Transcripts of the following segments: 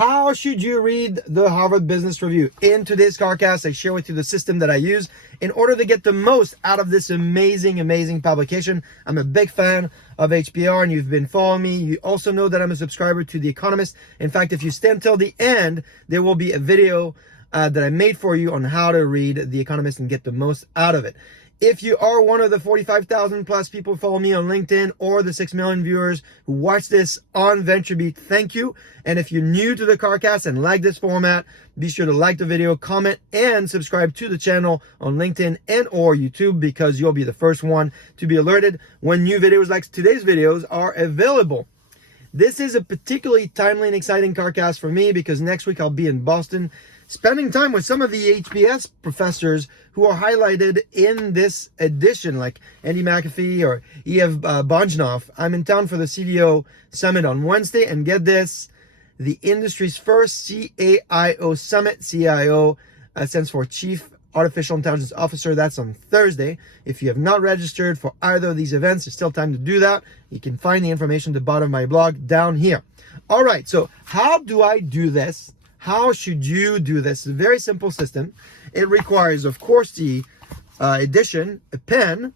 How should you read the Harvard Business Review? In today's CarCast, I share with you the system that I use in order to get the most out of this amazing publication. I'm a big fan of HBR, and you've been following me. You also know that I'm a subscriber to The Economist. In fact, if you stay until the end, there will be a video that I made for you on how to read The Economist and get the most out of it. If you are one of the 45,000 plus people who follow me on LinkedIn, or the 6 million viewers who watch this on VentureBeat, thank you. And if you're new to the CarCast and like this format, be sure to like the video, comment, and subscribe to the channel on LinkedIn and or YouTube, because you'll be the first one to be alerted when new videos like today's videos are available. This is a particularly timely and exciting CarCast for me because next week I'll be in Boston spending time with some of the HBS professors who are highlighted in this edition, like Andy McAfee or E.F. Bonjnoff. I'm in town for the CDO Summit on Wednesday, and get this, the industry's first CAIO Summit. CAIO stands for Chief Artificial Intelligence Officer. That's on Thursday. If you have not registered for either of these events, there's still time to do that. You can find the information at the bottom of my blog down here. All right, so how do I do this? How should you do this? It's a very simple system. It requires, of course, the edition, a pen,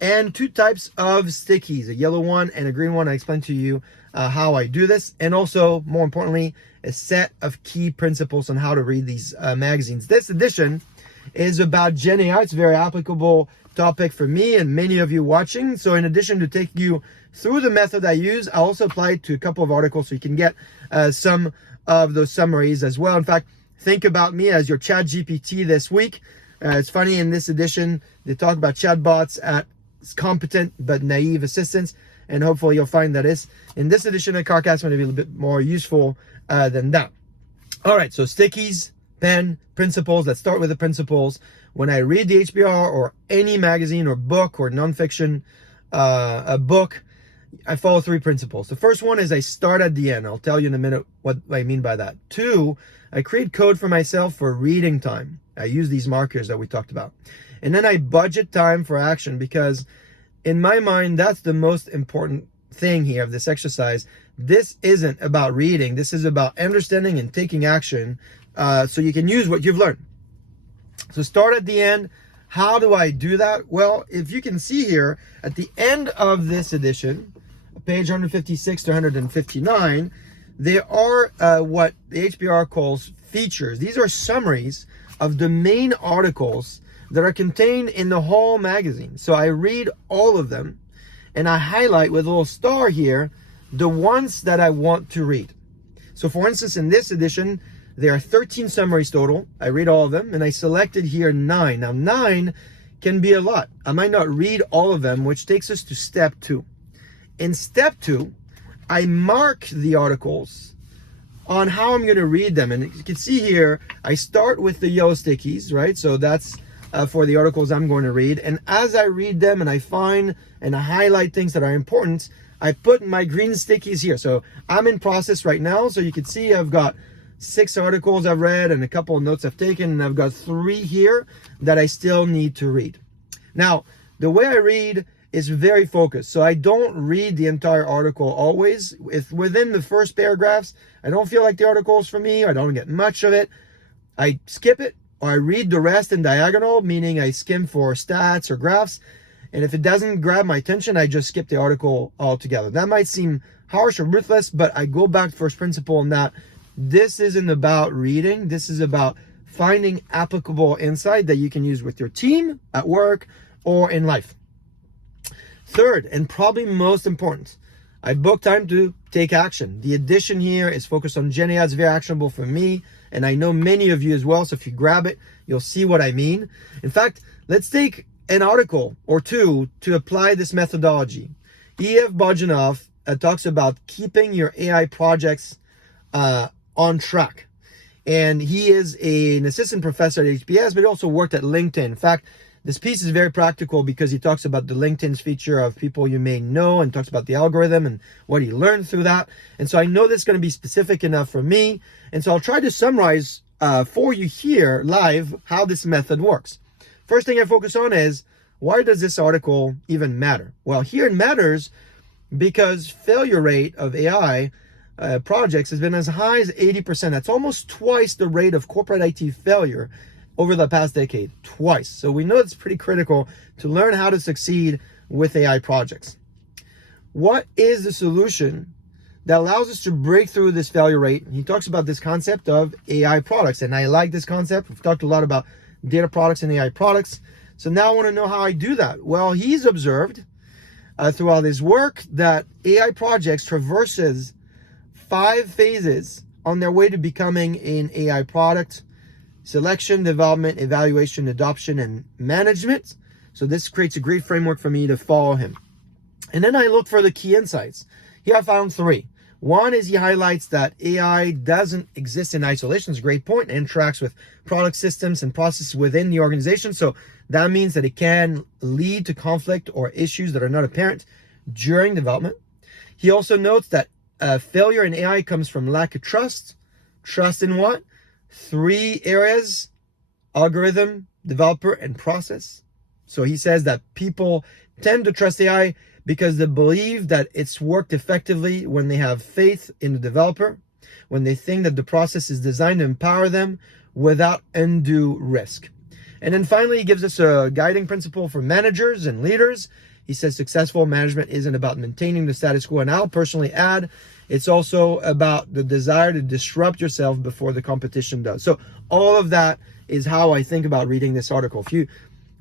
and two types of stickies, a yellow one and a green one. I explained to you how I do this, and also, more importantly, a set of key principles on how to read these magazines. This edition is about Gen AI. It's a very applicable topic for me and many of you watching. So in addition to take you through the method I use, I also apply it to a couple of articles so you can get some of those summaries as well. In fact, think about me as your chat GPT this week. It's funny, in this edition, they talk about chatbots as competent but naive assistants, and hopefully you'll find that is, in this edition of CarCast, going to be a little bit more useful than that. All right, so stickies, pen, principles. Let's start with the principles. When I read the HBR or any magazine or book or nonfiction a book, I follow three principles. The first one is I start at the end. I'll tell you in a minute what I mean by that. Two, I create code for myself for reading time. I use these markers that we talked about. And then I budget time for action, because in my mind, that's the most important thing here of this exercise. This isn't about reading. This is about understanding and taking action so you can use what you've learned. So start at the end. How do I do that? Well, if you can see here, at the end of this edition, page 156 to 159, there are what the HBR calls features. These are summaries of the main articles that are contained in the whole magazine. So I read all of them, and I highlight with a little star here the ones that I want to read. So for instance, in this edition, there are 13 summaries total. I read all of them, and I selected here 9. Now 9 can be a lot. I might not read all of them, which takes us to step 2. In step 2, I mark the articles on how I'm going to read them. And you can see here, I start with the yellow stickies, right? So that's for the articles I'm going to read. And as I read them and I find and I highlight things that are important, I put my green stickies here. So I'm in process right now. So you can see I've got 6 articles I've read and a couple of notes I've taken. And I've got 3 here that I still need to read. Now, the way I read is very focused. So I don't read the entire article always. If within the first paragraphs, I don't feel like the article is for me, or I don't get much of it, I skip it, or I read the rest in diagonal, meaning I skim for stats or graphs. And if it doesn't grab my attention, I just skip the article altogether. That might seem harsh or ruthless, but I go back to first principle in that this isn't about reading. This is about finding applicable insight that you can use with your team, at work, or in life. Third, and probably most important, I book time to take action. The edition here is focused on Gen AI. It's very actionable for me, and I know many of you as well. So if you grab it, you'll see what I mean. In fact, let's take an article or two to apply this methodology. E.F. Bonjnoff talks about keeping your AI projects on track. And he is an assistant professor at HBS, but he also worked at LinkedIn. In fact, this piece is very practical because he talks about the LinkedIn's feature of people you may know, and talks about the algorithm and what he learned through that. And so I know this is going to be specific enough for me. And so I'll try to summarize for you here live how this method works. First thing I focus on is, why does this article even matter? Well, here it matters because failure rate of AI projects has been as high as 80%. That's almost twice the rate of corporate IT failure over the past decade, twice. So we know it's pretty critical to learn how to succeed with AI projects. What is the solution that allows us to break through this failure rate? He talks about this concept of AI products, and I like this concept. We've talked a lot about data products and AI products. So now I want to know how I do that. Well, he's observed throughout his work that AI projects traverses 5 phases on their way to becoming an AI product: selection, development, evaluation, adoption, and management. So this creates a great framework for me to follow him. And then I look for the key insights. Here I found 3. One is he highlights that AI doesn't exist in isolation. It's a great point. It interacts with product systems and processes within the organization. So that means that it can lead to conflict or issues that are not apparent during development. He also notes that failure in AI comes from lack of trust. Trust in what? 3 areas: algorithm, developer, and process. So he says that people tend to trust AI because they believe that it's worked effectively when they have faith in the developer, when they think that the process is designed to empower them without undue risk. And then finally, he gives us a guiding principle for managers and leaders. He says successful management isn't about maintaining the status quo. And I'll personally add, it's also about the desire to disrupt yourself before the competition does. So all of that is how I think about reading this article. If you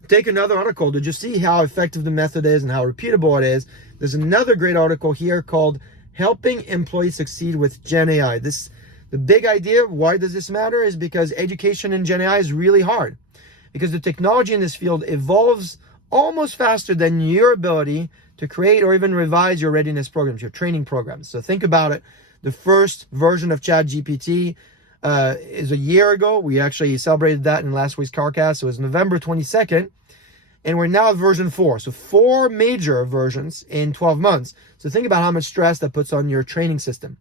take another article to just see how effective the method is and how repeatable it is, there's another great article here called Helping Employees Succeed with Gen AI. The big idea, why does this matter, is because education in Gen AI is really hard, because the technology in this field evolves almost faster than your ability to create or even revise your readiness programs, your training programs. So think about it. The first version of ChatGPT is a year ago. We actually celebrated that in last week's CarCast. It was November 22nd. And we're now at version 4. So 4 major versions in 12 months. So think about how much stress that puts on your training system.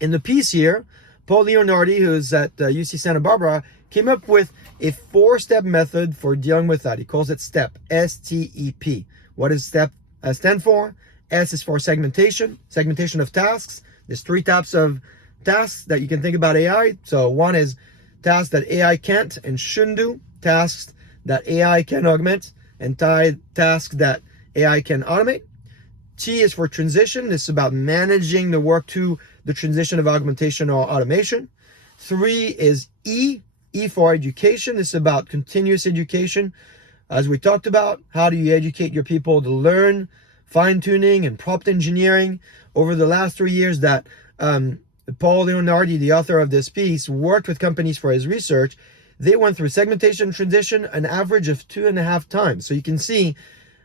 In the piece here, Paul Leonardi, who's at UC Santa Barbara, came up with a 4-step method for dealing with that. He calls it STEP, S-T-E-P. What does STEP stand for? S is for segmentation of tasks. There's 3 types of tasks that you can think about AI. So one is tasks that AI can't and shouldn't do, tasks that AI can augment, and tasks that AI can automate. T is for transition. This is about managing the work to the transition of augmentation or automation. 3 is E for education. This is about continuous education. As we talked about, how do you educate your people to learn, fine-tuning, and prompt engineering. Over the last 3 years that Paul Leonardi, the author of this piece, worked with companies for his research, they went through segmentation and transition an average of 2.5 times. So you can see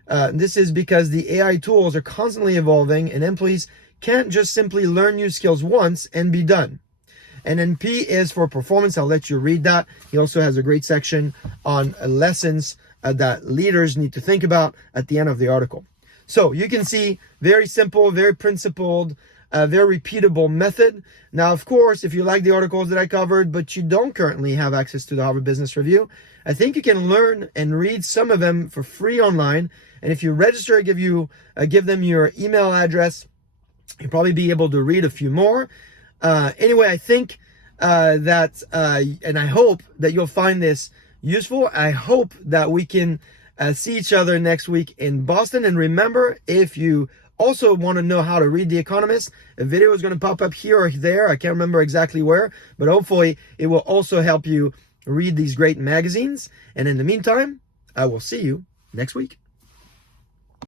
this is because the AI tools are constantly evolving, and employees can't just simply learn new skills once and be done. And then P is for performance. I'll let you read that. He also has a great section on lessons that leaders need to think about at the end of the article. So you can see, very simple, very principled, very repeatable method. Now, of course, if you like the articles that I covered, but you don't currently have access to the Harvard Business Review, I think you can learn and read some of them for free online. And if you register, give them your email address, you'll probably be able to read a few more. Anyway, I think that, and I hope that you'll find this useful. I hope that we can see each other next week in Boston. And remember, if you also want to know how to read The Economist, a video is going to pop up here or there. I can't remember exactly where, but hopefully it will also help you read these great magazines. And in the meantime, I will see you next week.